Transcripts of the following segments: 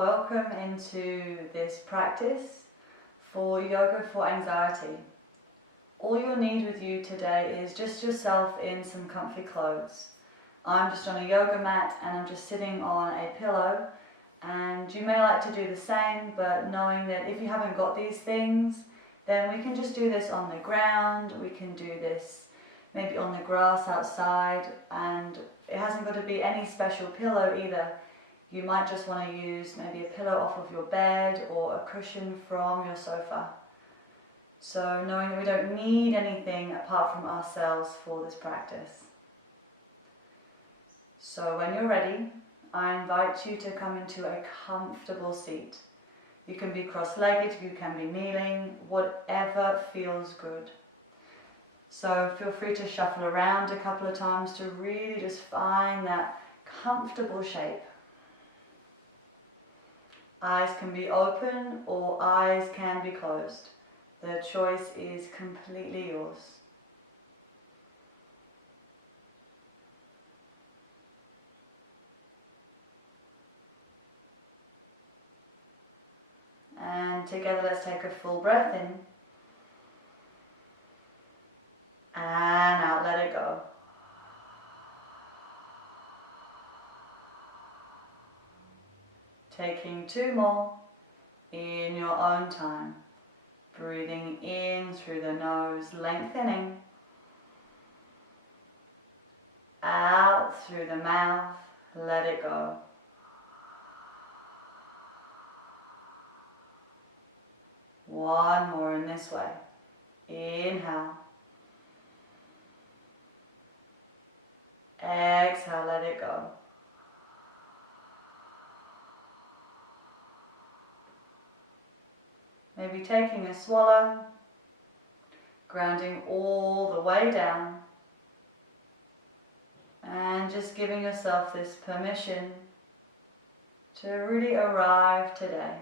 Welcome into this practice for yoga for anxiety. All you'll need with you today is just yourself in some comfy clothes. I'm just on a yoga mat and I'm just sitting on a pillow, and you may like to do the same, but knowing that if you haven't got these things, then we can just do this on the ground, we can do this maybe on the grass outside, and it hasn't got to be any special pillow either. You might just want to use maybe a pillow off of your bed or a cushion from your sofa. So knowing that we don't need anything apart from ourselves for this practice. So when you're ready, I invite you to come into a comfortable seat. You can be cross-legged, you can be kneeling, whatever feels good. So feel free to shuffle around a couple of times to really just find that comfortable shape. Eyes can be open or eyes can be closed. The choice is completely yours. And together let's take a full breath in. And out, let it go. Taking two more in your own time. Breathing in through the nose, lengthening. Out through the mouth, let it go. One more in this way. Inhale. Exhale, let it go. Maybe taking a swallow, grounding all the way down, and just giving yourself this permission to really arrive today.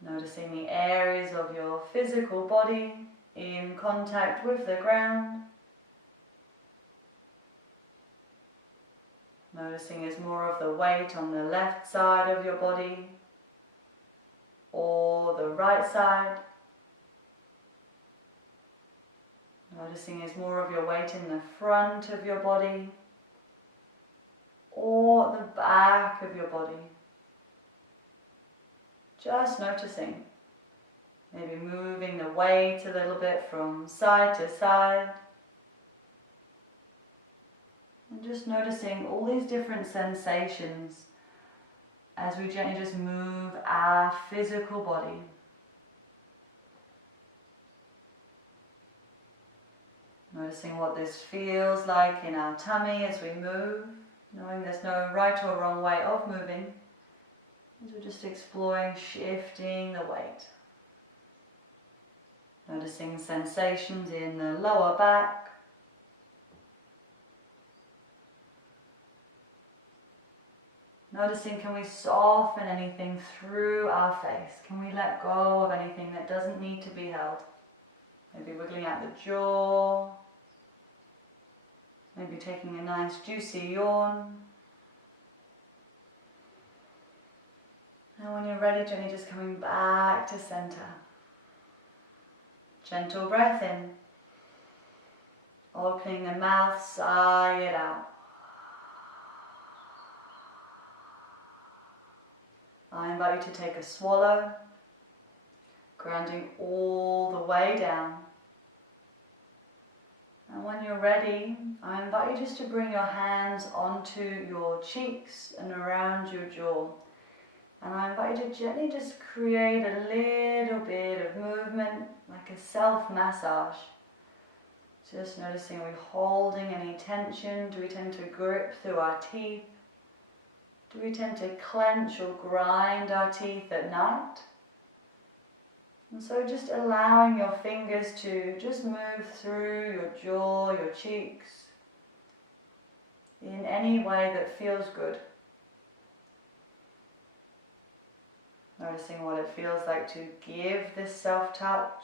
Noticing the areas of your physical body in contact with the ground. Noticing is more of the weight on the left side of your body or the right side. Noticing is more of your weight in the front of your body or the back of your body. Just noticing, maybe moving the weight a little bit from side to side. And just noticing all these different sensations as we gently just move our physical body. Noticing what this feels like in our tummy as we move, knowing there's no right or wrong way of moving, as we're just exploring shifting the weight. Noticing sensations in the lower back. Noticing, can we soften anything through our face? Can we let go of anything that doesn't need to be held? Maybe wiggling out the jaw. Maybe taking a nice juicy yawn. And when you're ready, gently just coming back to center. Gentle breath in. Opening the mouth, sigh it out. I invite you to take a swallow, grounding all the way down. And when you're ready, I invite you just to bring your hands onto your cheeks and around your jaw. And I invite you to gently just create a little bit of movement, like a self-massage. Just noticing, are we holding any tension? Do we tend to grip through our teeth? Do we tend to clench or grind our teeth at night? And so just allowing your fingers to just move through your jaw, your cheeks, in any way that feels good. Noticing what it feels like to give this self-touch.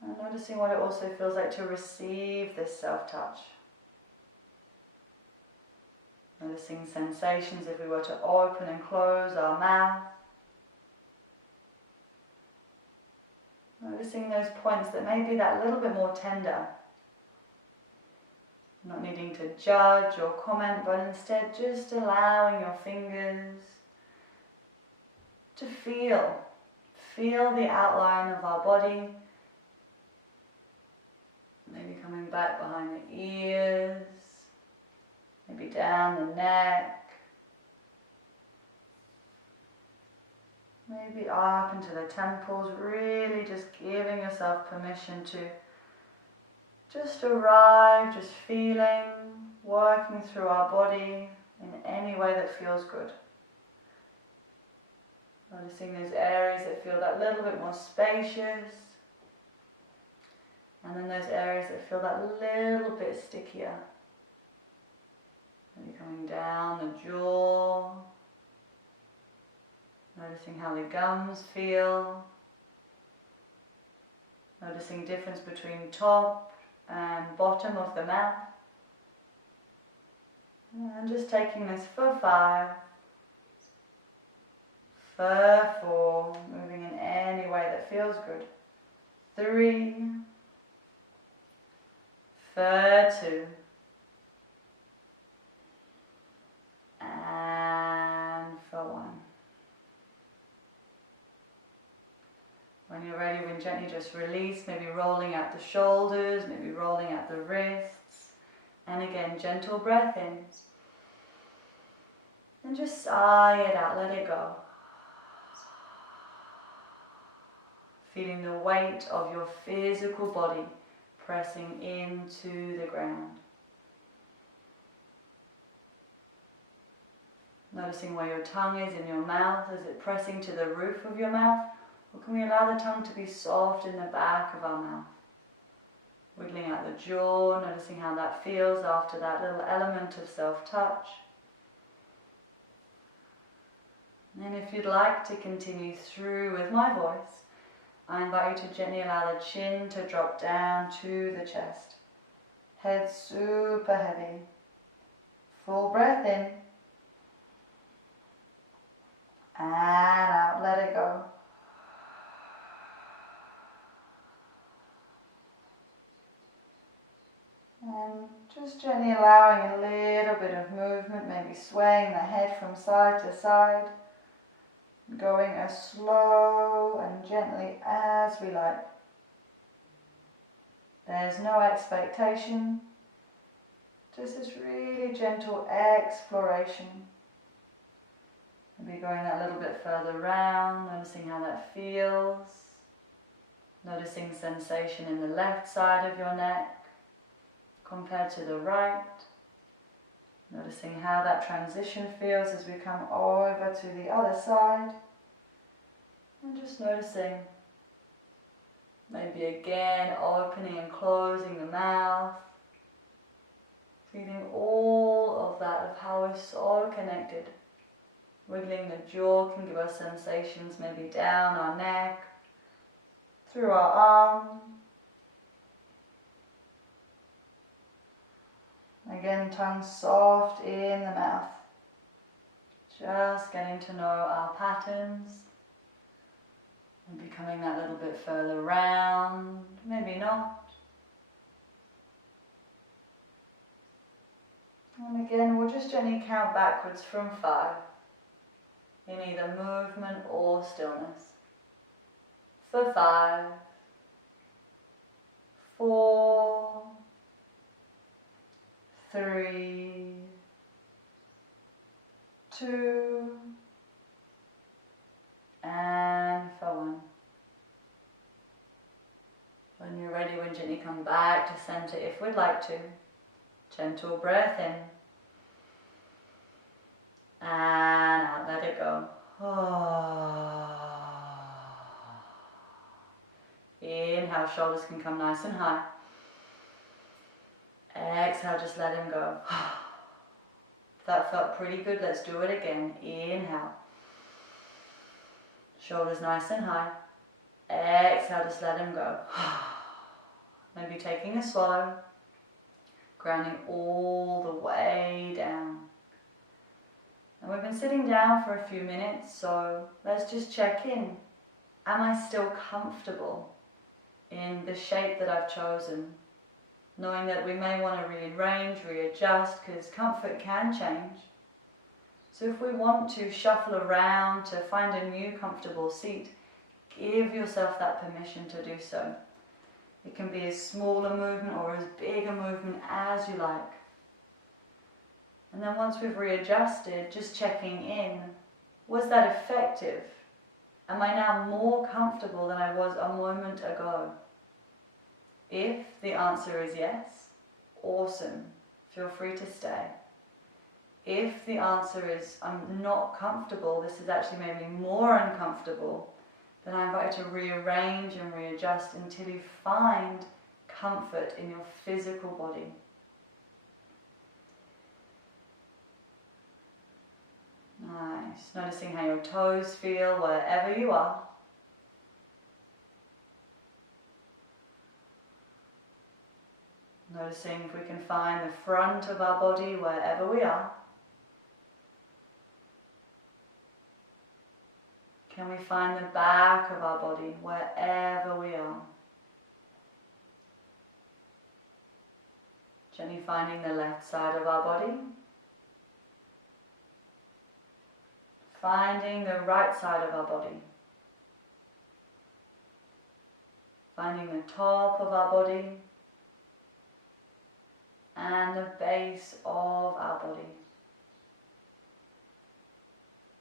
And noticing what it also feels like to receive this self-touch. Noticing sensations if we were to open and close our mouth. Noticing those points that may be that little bit more tender. Not needing to judge or comment, but instead just allowing your fingers to feel. Feel the outline of our body. Maybe coming back behind the ears. Maybe down the neck. Maybe up into the temples. Really just giving yourself permission to just arrive, just feeling, working through our body in any way that feels good. Noticing those areas that feel that little bit more spacious. And then those areas that feel that little bit stickier. Maybe coming down the jaw. Noticing how the gums feel. Noticing difference between top and bottom of the mouth. And just taking this for 5. For 4, moving in any way that feels good. 3. For 2. And for 1. When you're ready, we gently just release, maybe rolling out the shoulders, maybe rolling out the wrists. And again, gentle breath in. And just sigh it out, let it go. Feeling the weight of your physical body pressing into the ground. Noticing where your tongue is in your mouth. Is it pressing to the roof of your mouth? Or can we allow the tongue to be soft in the back of our mouth? Wiggling out the jaw, noticing how that feels after that little element of self-touch. And if you'd like to continue through with my voice, I invite you to gently allow the chin to drop down to the chest. Head super heavy. Full breath in. And out, let it go. And just gently allowing a little bit of movement, maybe swaying the head from side to side. Going as slow and gently as we like. There's no expectation, just this really gentle exploration. Maybe going that little bit further round, noticing how that feels. Noticing sensation in the left side of your neck compared to the right. Noticing how that transition feels as we come over to the other side. And just noticing, maybe again opening and closing the mouth. Feeling all of that, of how we're so connected. Wiggling the jaw can give us sensations maybe down our neck, through our arm. Again, tongue soft in the mouth. Just getting to know our patterns. And becoming that little bit further round, maybe not. And again, we'll just gently count backwards from 5. In either movement or stillness. For 5. 4. 3, 2, and for 1. When you're ready, we'll gently come back to center if we'd like to. Gentle breath in. And out, let it go. Inhale, shoulders can come nice and high. Exhale, just let him go. That felt pretty good. Let's do it again. Inhale. Shoulders nice and high. Exhale, just let him go. Maybe taking a swallow. Grounding all the way down. And we've been sitting down for a few minutes, so let's just check in. Am I still comfortable in the shape that I've chosen? Knowing that we may want to rearrange, readjust, because comfort can change. So if we want to shuffle around to find a new comfortable seat, give yourself that permission to do so. It can be as small a movement or as big a movement as you like. And then once we've readjusted, just checking in, was that effective? Am I now more comfortable than I was a moment ago? If the answer is yes, awesome, feel free to stay. If the answer is I'm not comfortable, this has actually made me more uncomfortable, then I invite you to rearrange and readjust until you find comfort in your physical body. Nice. Noticing how your toes feel wherever you are. Noticing if we can find the front of our body wherever we are. Can we find the back of our body wherever we are? Gently finding the left side of our body. Finding the right side of our body. Finding the top of our body. And the base of our body.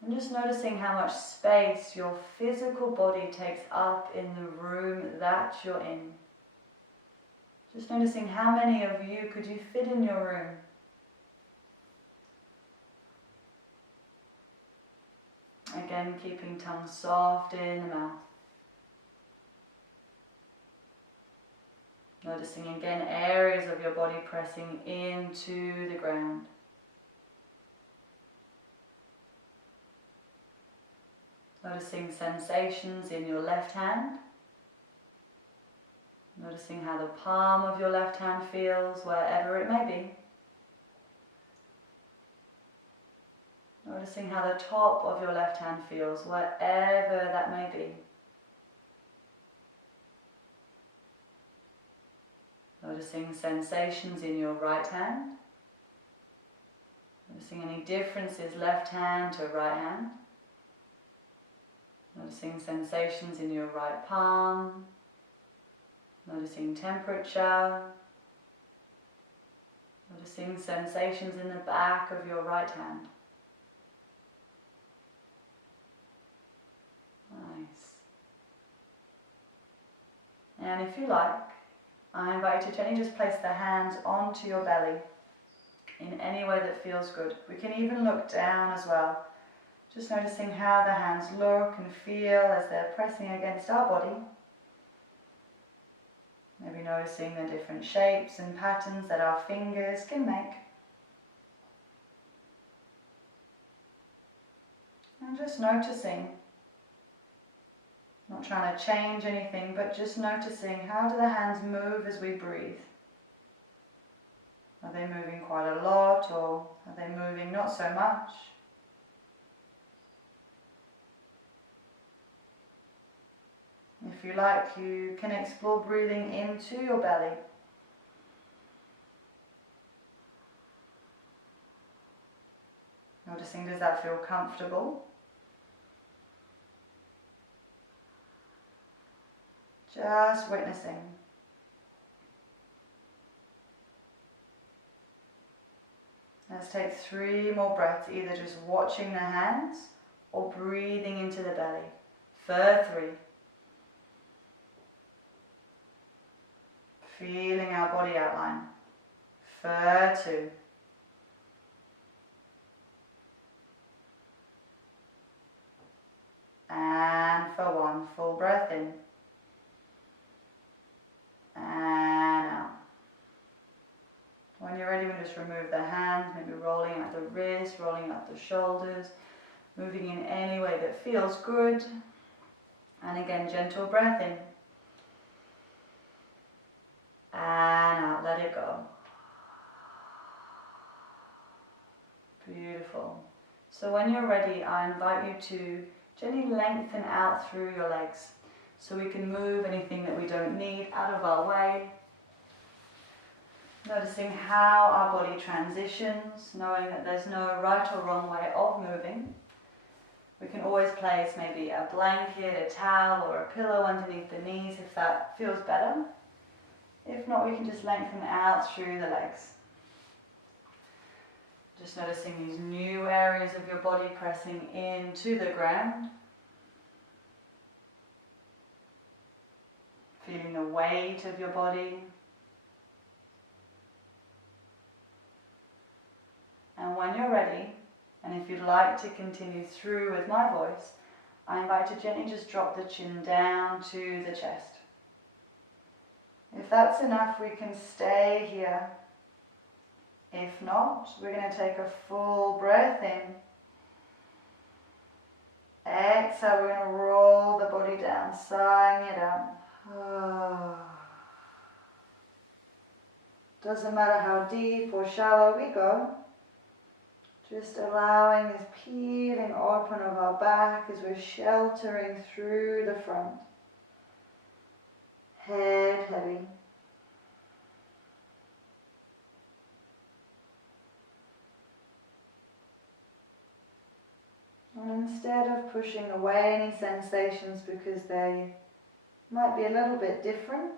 And just noticing how much space your physical body takes up in the room that you're in. Just noticing how many of you could you fit in your room. Again, keeping tongue soft in the mouth. Noticing again areas of your body pressing into the ground. Noticing sensations in your left hand. Noticing how the palm of your left hand feels wherever it may be. Noticing how the top of your left hand feels wherever that may be. Noticing sensations in your right hand. Noticing any differences left hand to right hand. Noticing sensations in your right palm. Noticing temperature. Noticing sensations in the back of your right hand. Nice. And if you like, I invite you to gently just place the hands onto your belly in any way that feels good. We can even look down as well. Just noticing how the hands look and feel as they're pressing against our body. Maybe noticing the different shapes and patterns that our fingers can make. And just noticing. Not trying to change anything, but just noticing how do the hands move as we breathe. Are they moving quite a lot, or are they moving not so much? If you like, you can explore breathing into your belly. Noticing, does that feel comfortable? Just witnessing. Let's take 3 more breaths, either just watching the hands or breathing into the belly. For 3. Feeling our body outline. For 2. And for 1, full breath in. And out. When you're ready, we just remove the hands, maybe rolling out the wrists, rolling out the shoulders, moving in any way that feels good. And again, gentle breath in. And out, let it go. Beautiful. So when you're ready, I invite you to gently lengthen out through your legs so we can move anything that we don't need out of our way. Noticing how our body transitions, knowing that there's no right or wrong way of moving. We can always place maybe a blanket, a towel or a pillow underneath the knees if that feels better. If not, we can just lengthen out through the legs. Just noticing these new areas of your body pressing into the ground. Feeling the weight of your body. And when you're ready, and if you'd like to continue through with my voice, I invite you to gently just drop the chin down to the chest. If that's enough, we can stay here. If not, we're going to take a full breath in. Exhale, we're going to roll the body down, sighing it out. Doesn't matter how deep or shallow we go, just allowing this peeling open of our back as we're sheltering through the front. Head heavy. And instead of pushing away any sensations because they might be a little bit different,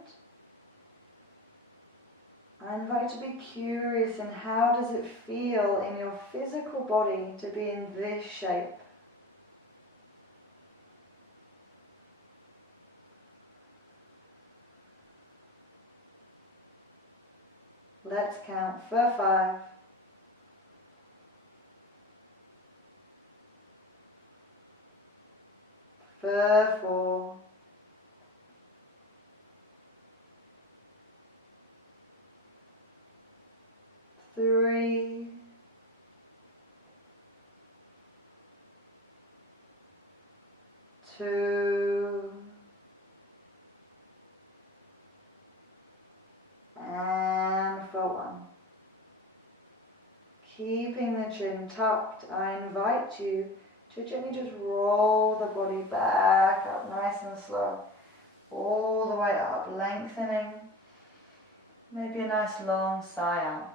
I invite you to be curious in how does it feel in your physical body to be in this shape. Let's count for 5. For 4. 3. 2. And for 1. Keeping the chin tucked, I invite you to gently just roll the body back up nice and slow, all the way up, lengthening. Maybe a nice long sigh out.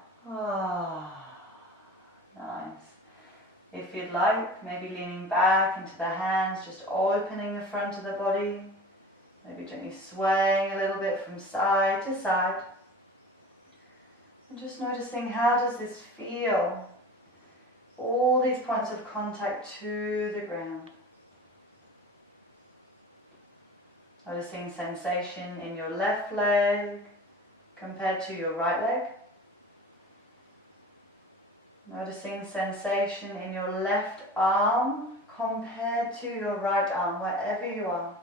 Nice. If you'd like, maybe leaning back into the hands, just opening the front of the body, maybe gently swaying a little bit from side to side. And just noticing, how does this feel? All these points of contact to the ground. Noticing sensation in your left leg compared to your right leg. Noticing sensation in your left arm compared to your right arm, wherever you are.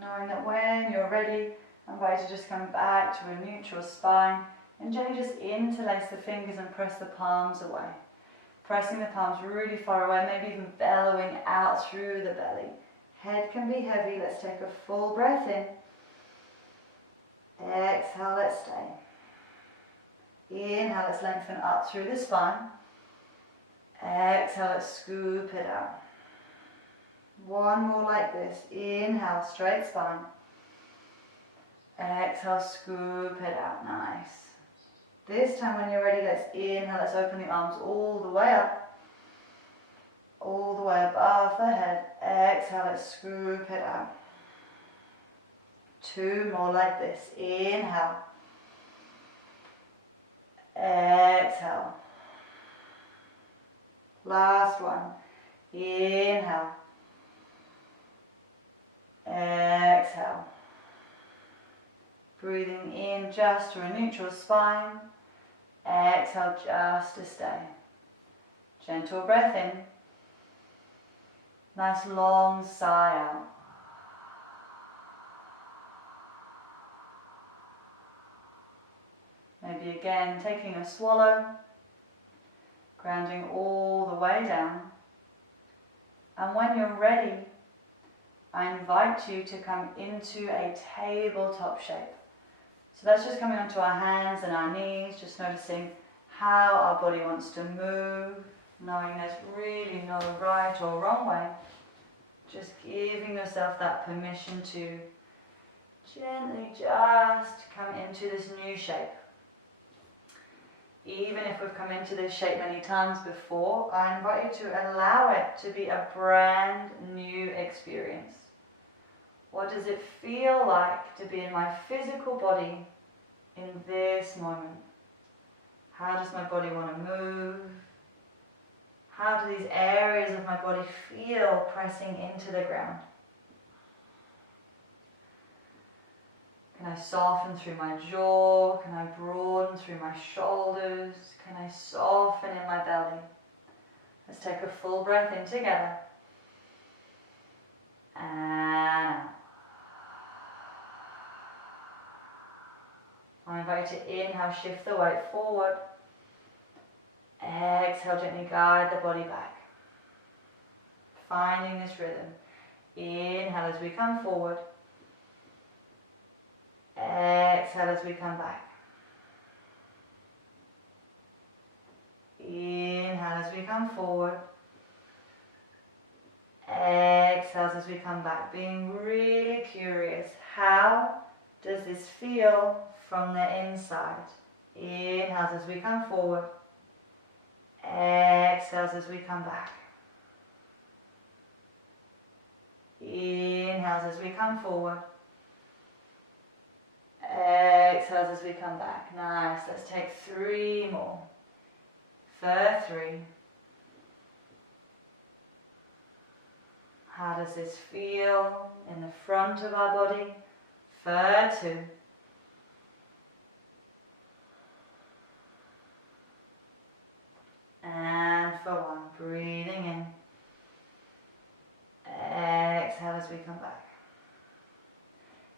Knowing that when you're ready, I invite you to just come back to a neutral spine and gently just interlace the fingers and press the palms away. Pressing the palms really far away, maybe even bellowing out through the belly. Head can be heavy. Let's take a full breath in. Exhale, let's stay. Inhale, let's lengthen up through the spine. Exhale, let's scoop it out. One more like this. Inhale, straight spine. Exhale, scoop it out. Nice. This time when you're ready, let's inhale, let's open the arms all the way up. All the way above the head. Exhale, let's scoop it out. 2 more like this. Inhale. Exhale. Last one. Inhale. Exhale. Breathing in just to a neutral spine. Exhale just to stay. Gentle breath in. Nice long sigh out. Maybe again taking a swallow, grounding all the way down. And when you're ready, I invite you to come into a tabletop shape. So that's just coming onto our hands and our knees, just noticing how our body wants to move, knowing there's really no right or wrong way. Just giving yourself that permission to gently just come into this new shape. Even if we've come into this shape many times before, I invite you to allow it to be a brand new experience. What does it feel like to be in my physical body in this moment? How does my body want to move? How do these areas of my body feel pressing into the ground? Can I soften through my jaw? Can I broaden through my shoulders? Can I soften in my belly? Let's take a full breath in together. And out. I invite you to inhale, shift the weight forward. Exhale, gently guide the body back. Finding this rhythm. Inhale as we come forward. Exhale as we come back. Inhale as we come forward. Exhale as we come back. Being really curious. How does this feel from the inside? Inhales as we come forward. Exhales as we come back. Inhales as we come forward. Exhales as we come back. Nice. Let's take 3 more. For 3. How does this feel in the front of our body? For 2. And for 1. Breathing in. Exhale as we come back.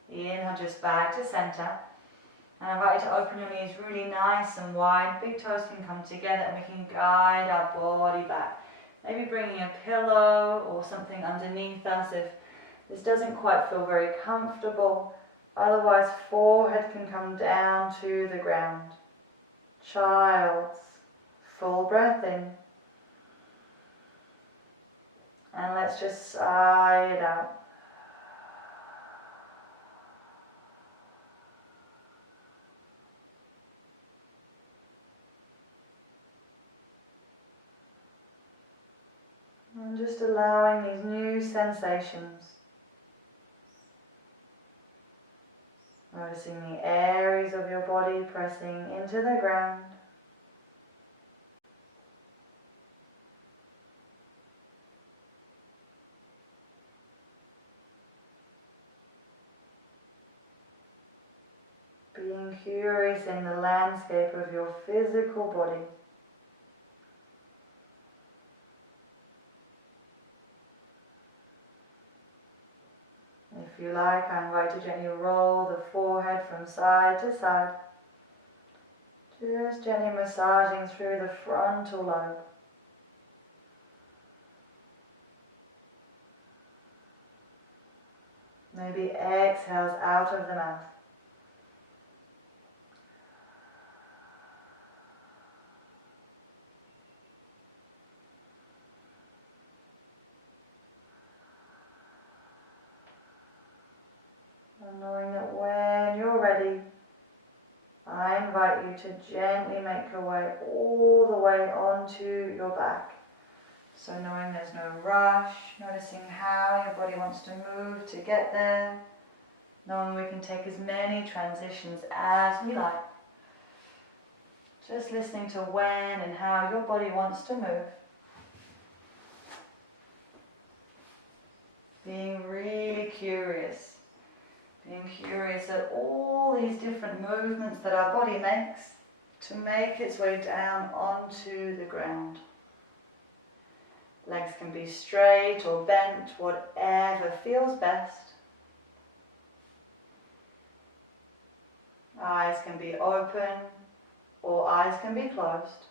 Inhale just back to center. And I invite you to open your knees really nice and wide. Big toes can come together and we can guide our body back. Maybe bringing a pillow or something underneath us if this doesn't quite feel very comfortable. Otherwise, forehead can come down to the ground. Child's. Full breath in. And let's just sigh it out. And just allowing these new sensations. Noticing the areas of your body pressing into the ground. Being curious in the landscape of your physical body. If you like, I invite you to gently roll the forehead from side to side. Just gently massaging through the frontal lobe. Maybe exhales out of the mouth. And knowing that when you're ready, I invite you to gently make your way all the way onto your back. So knowing there's no rush, noticing how your body wants to move to get there, knowing we can take as many transitions as we like. Just listening to when and how your body wants to move. Being really curious. Being curious at all these different movements that our body makes to make its way down onto the ground. Legs can be straight or bent, whatever feels best. Eyes can be open or eyes can be closed.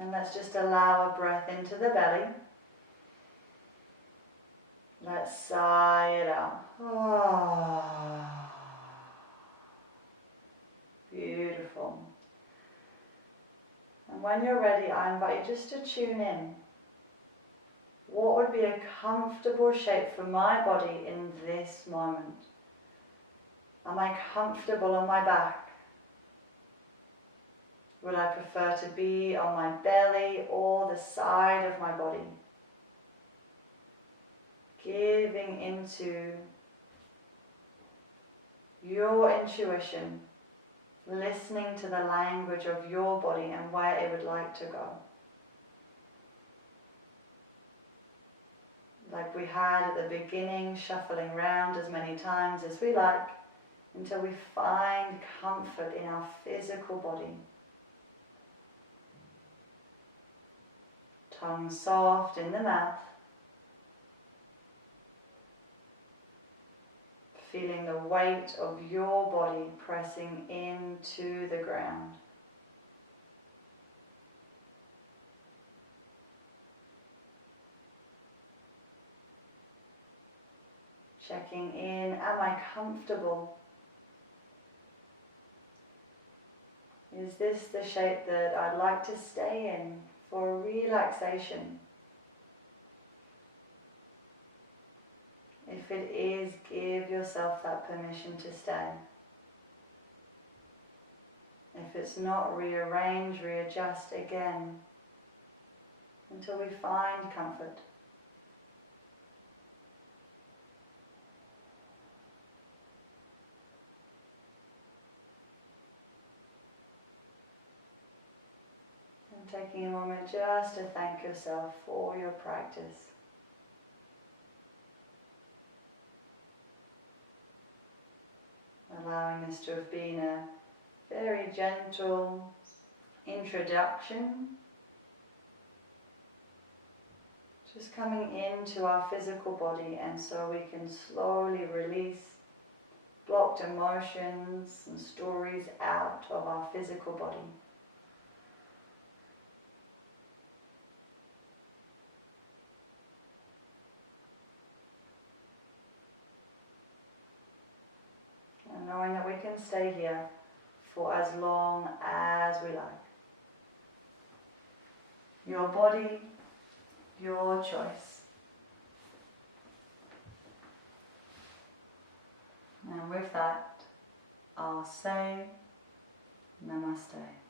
And let's just allow a breath into the belly. Let's sigh it out. Ah. Beautiful. And when you're ready, I invite you just to tune in. What would be a comfortable shape for my body in this moment? Am I comfortable on my back? Would I prefer to be on my belly or the side of my body? Giving into your intuition, listening to the language of your body and where it would like to go. Like we had at the beginning, shuffling round as many times as we like until we find comfort in our physical body. Tongue soft in the mouth. Feeling the weight of your body pressing into the ground. Checking in, am I comfortable? Is this the shape that I'd like to stay in for relaxation? If it is, give yourself that permission to stay. If it's not, rearrange, readjust again until we find comfort. And taking a moment just to thank yourself for your practice. Allowing this to have been a very gentle introduction. Just coming into our physical body, and so we can slowly release blocked emotions and stories out of our physical body. And knowing that we can stay here for as long as we like. Your body, your choice. And with that, I'll say Namaste.